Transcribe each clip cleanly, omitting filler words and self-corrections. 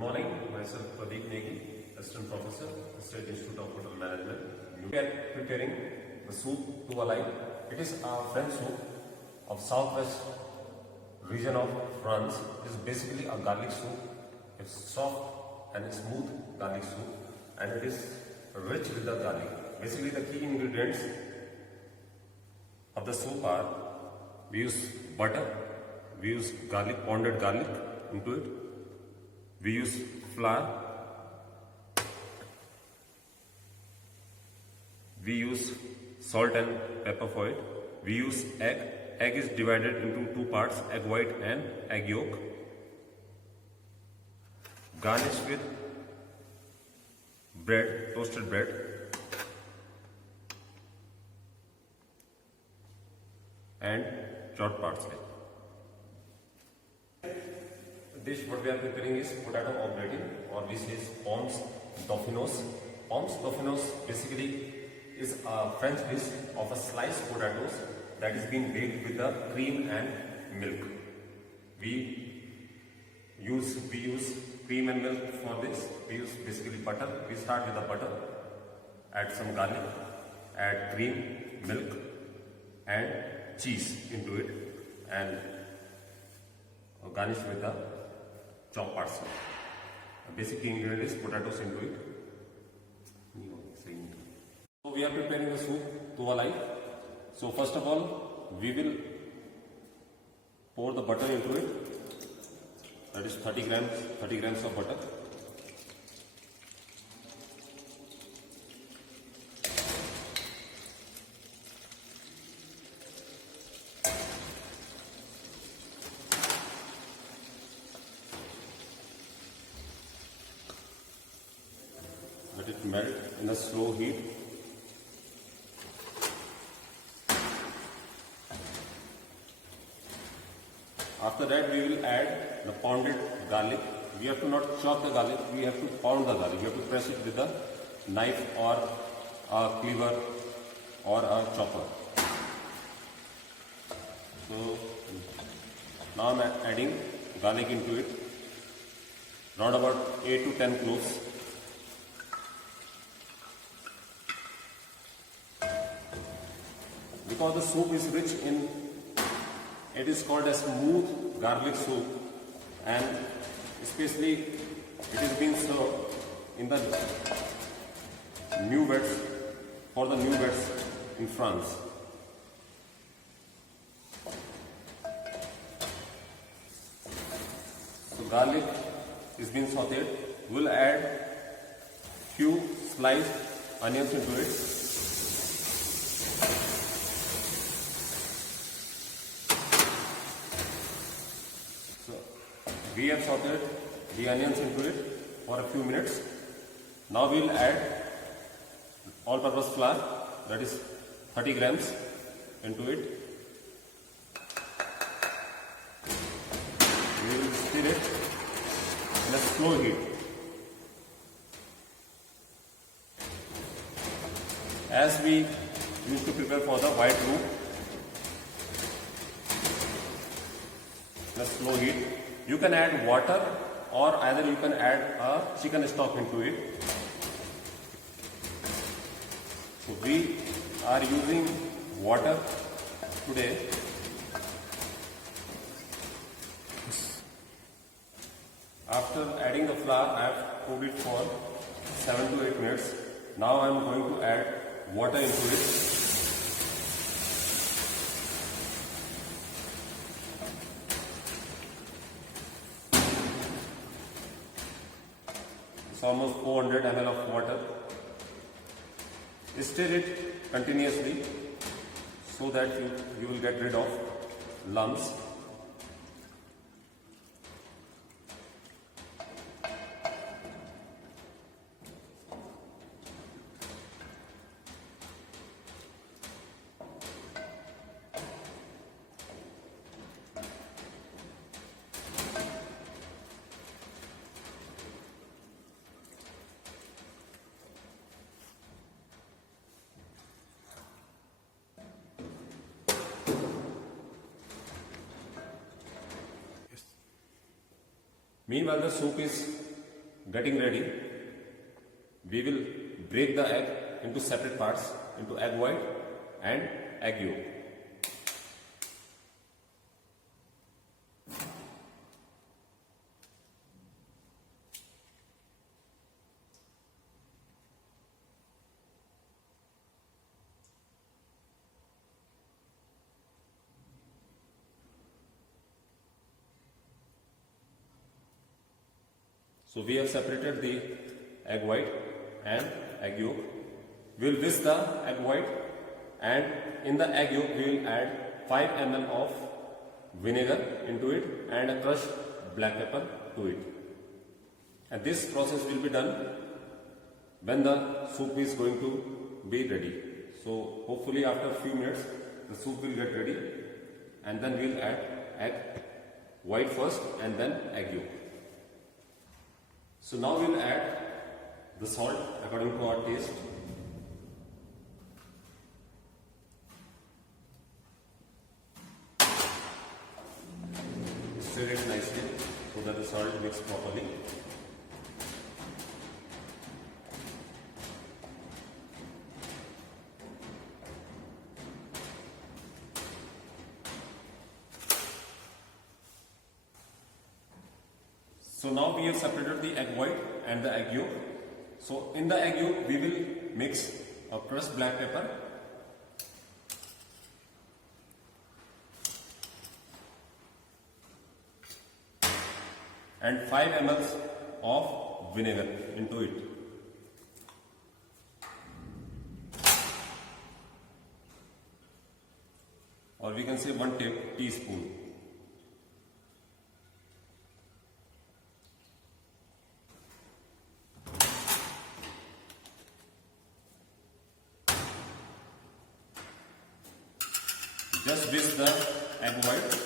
morning, myself Pradeep Negi, Assistant Professor, State Institute of Hotel Management. We are preparing the soup to alive. It is a French soup of southwest region of France. It is basically a garlic soup. It's soft and smooth garlic soup, and it is rich with the garlic. Basically, the key ingredients of the soup are: we use butter, we use garlic, pounded garlic into it, we use flour, we use salt and pepper for it, we use egg. Egg is divided into two parts, egg white and egg yolk. Garnish with bread, toasted bread. And chopped parsley. The dish what we are preparing is potato au gratin, or we say pommes dauphinoise. Pommes dauphinoise basically is a French dish of a sliced potatoes that is being baked with the cream and milk. We use cream and milk for this. We use basically butter. We start with the butter, add some garlic, add cream, milk, and cheese into it, and garnish with the chopped parsley. The basic ingredient is potatoes into it. So we are preparing the soup to alive. So first of all, we will pour the butter into it. That is 30 grams of butter. Let it melt in a slow heat. After that, we will add the pounded garlic. We have to not chop the garlic, we have to pound the garlic. We have to press it with a knife or a cleaver or a chopper. So now I am adding garlic into it, round about 8 to 10 cloves. Because the soup is rich in, it is called a smooth garlic soup, and especially it is being served in the newlyweds, for the newlyweds in France. So garlic is being sauteed. We'll add few sliced onions into it. We have sauteed the onions into it for a few minutes. Now we will add all-purpose flour, that is 30 grams into it. We will stir it in a slow heat. As we used to prepare for the white roux, in a slow heat. You can add water, or either you can add a chicken stock into it. So we are using water today. After adding the flour, I have cooked it for 7 to 8 minutes. Now I am going to add water into it. It's almost 400 ml of water. Stir it continuously so that you will get rid of lumps. Meanwhile, the soup is getting ready, we will break the egg into separate parts, into egg white and egg yolk. So we have separated the egg white and egg yolk. We will whisk the egg white, and in the egg yolk we will add 5 ml of vinegar into it and a crushed black pepper to it. And this process will be done when the soup is going to be ready. So hopefully after a few minutes the soup will get ready, and then we will add egg white first and then egg yolk. So now we will add the salt according to our taste. Stir it nicely so that the salt mixes properly. So now we have separated the egg white and the egg yolk. So in the egg yolk we will mix a crushed black pepper, and 5 ml of vinegar into it. Or we can say 1 teaspoon. Just whisk the egg white.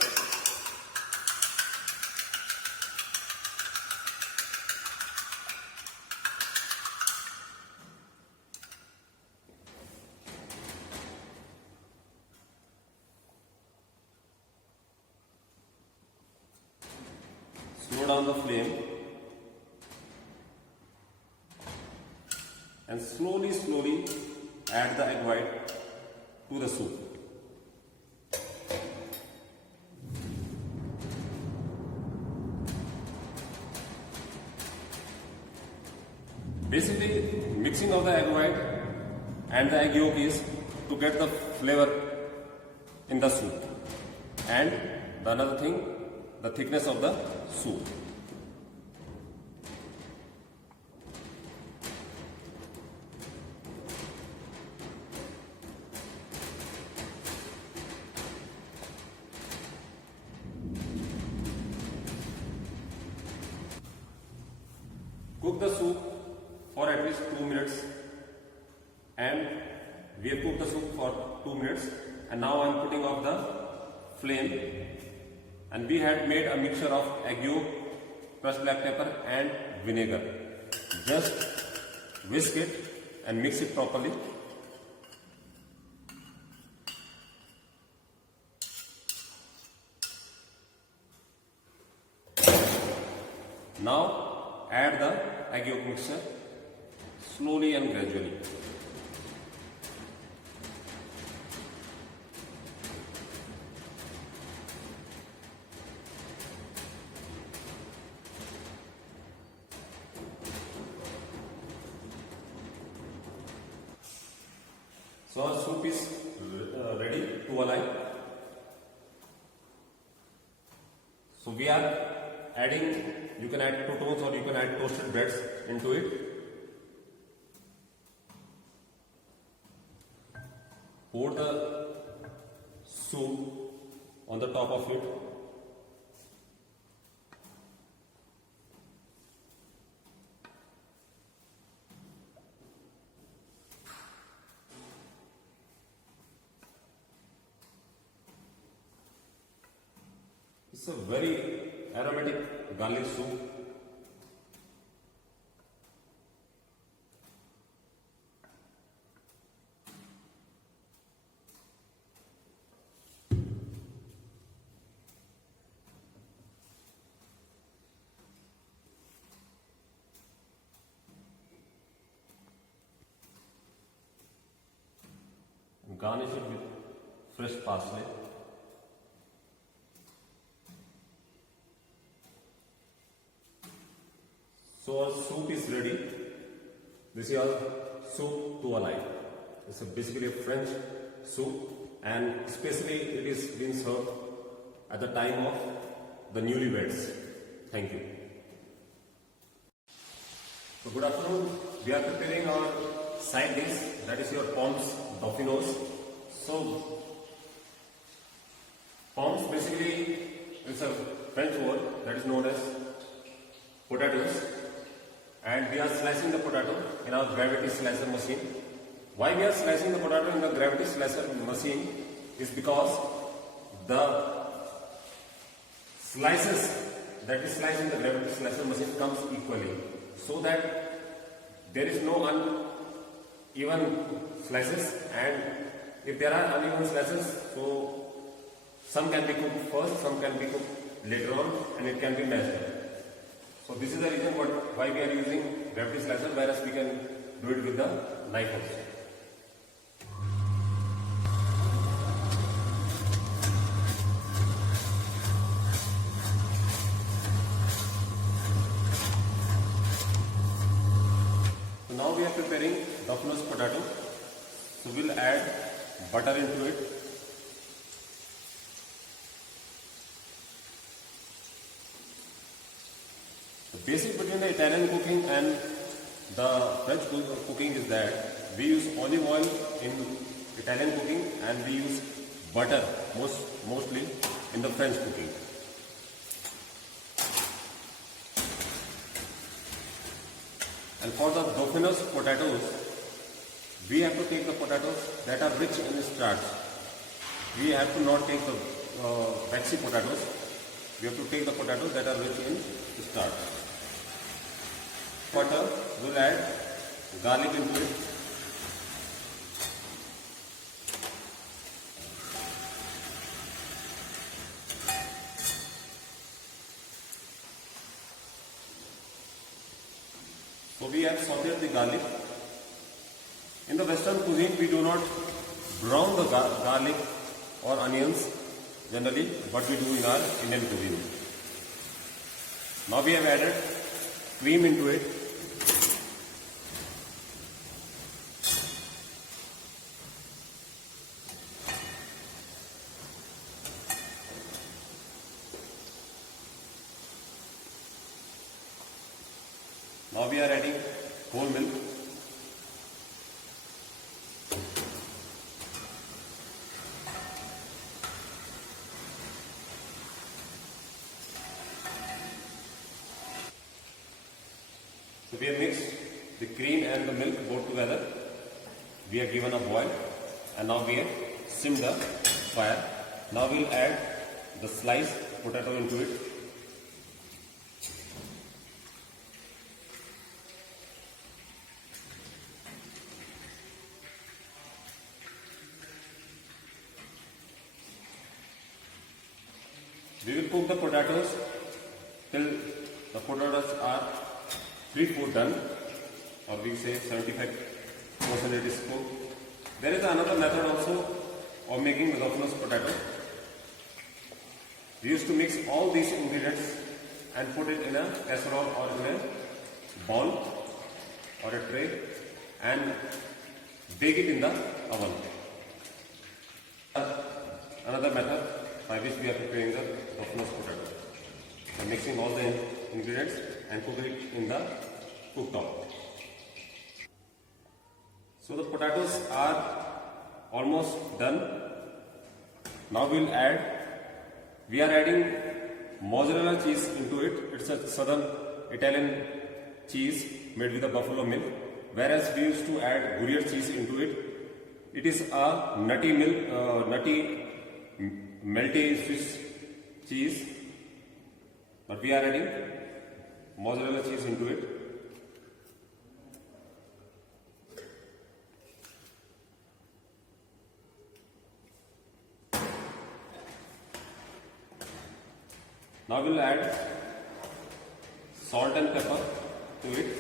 Slow down the flame and slowly add the egg white to the soup. Basically, mixing of the egg white and the egg yolk is to get the flavor in the soup, and the another thing, the thickness of the soup. Cook the soup for at least 2 minutes, and we have cooked the soup for 2 minutes, and now I am putting off the flame, and we had made a mixture of egg yolk, crushed black pepper and vinegar. Just whisk it and mix it properly. Now add the egg yolk mixture slowly and gradually. So our soup is ready to align. So we are adding, you can add croutons or you can add toasted breads into it. Pour the soup on the top of it. It's a very aromatic garlic soup. fresh parsley. So our soup is ready. This is our soup to a life. It's basically a French soup, and especially it is being served at the time of the newlyweds. Thank you. So good afternoon. We are preparing our side dish, that is your pommes dauphinoise. So pommes basically is a French word that is known as potatoes, and we are slicing the potato in our gravity slicer machine. Why we are slicing the potato in the gravity slicer machine is because the slices that is sliced in the gravity slicer machine comes equally, so that there is no uneven slices, and if there are uneven slices, so some can be cooked first, some can be cooked later on, and it can be mashed up. So this is the reason why we are using gravity slicer, whereas we can do it with the knife also. So now we are preparing dauphinoise potato. So we'll add butter into it. The basic between the Italian cooking and the French cooking is that we use olive oil in Italian cooking and we use butter mostly in the French cooking. And for the dauphinoise potatoes, we have to take the potatoes that are rich in starch. We have to not take the waxy potatoes. We have to take the potatoes that are rich in starch. Butter, we'll add garlic into it. So we have sauteed the garlic. In the Western cuisine, we do not brown the garlic or onions generally, but we do in our Indian cuisine. Now we have added cream into it. Now we are adding whole milk. So we have mixed the cream and the milk both together. We have given a boil, and now we have simmed the fire. Now we will add the sliced potato into it. We will cook the potatoes till the potatoes are 3/4 done, or we say 75% it is cooked. There is another method also of making the dauphinoise potato. We used to mix all these ingredients and put it in a casserole or in a bowl or a tray and bake it in the oven. Another method by which we are preparing the dauphinoise potato. By mixing all the ingredients and cook it in the cooktop. So the potatoes are almost done. Now we are adding mozzarella cheese into it. It's a southern Italian cheese made with the buffalo milk, whereas we used to add Gruyere cheese into it. It is a nutty melty Swiss cheese, but we are adding mozzarella cheese into it. Now we will add salt and pepper to it.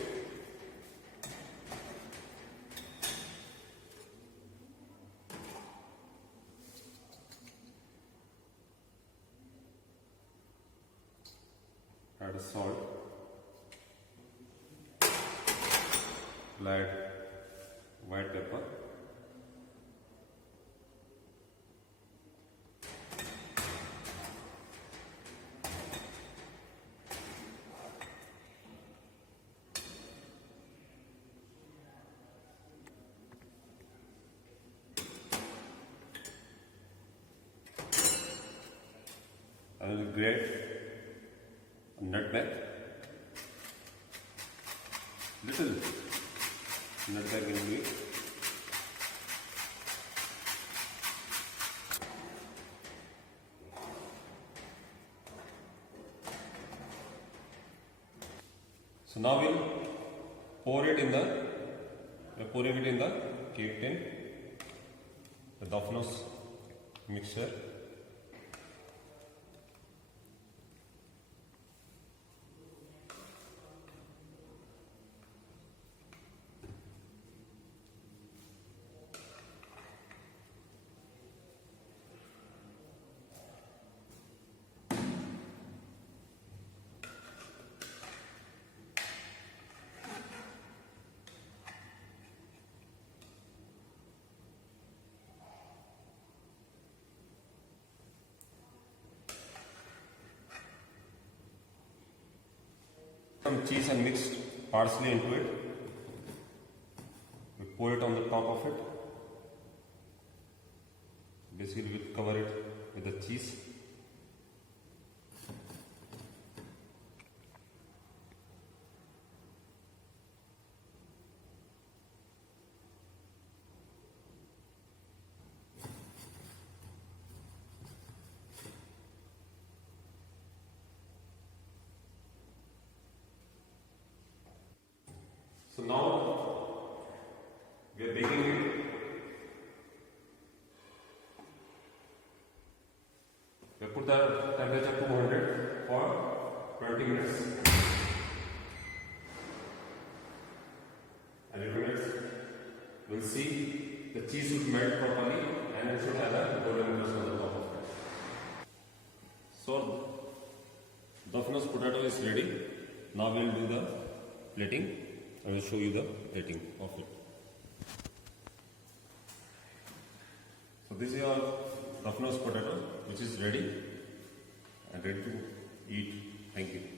Apply white pepper. I will grate nutmeg, little nutmeg in it. So now we'll pour it in the, we're pouring it in the cake tin, the Domino's mixture. Some cheese and mixed parsley into it. We pour it on the top of it. Basically, we'll cover it with the cheese. So now we are baking it. We put the temperature 200 for 20 minutes. And in 2 minutes, we'll see the cheese should melt properly and it should have a golden crust on the top of it. So, Domino's potato is ready. Now we'll do the plating. I will show you the plating of it. So this is your Domino's potato which is ready and ready to eat. Thank you.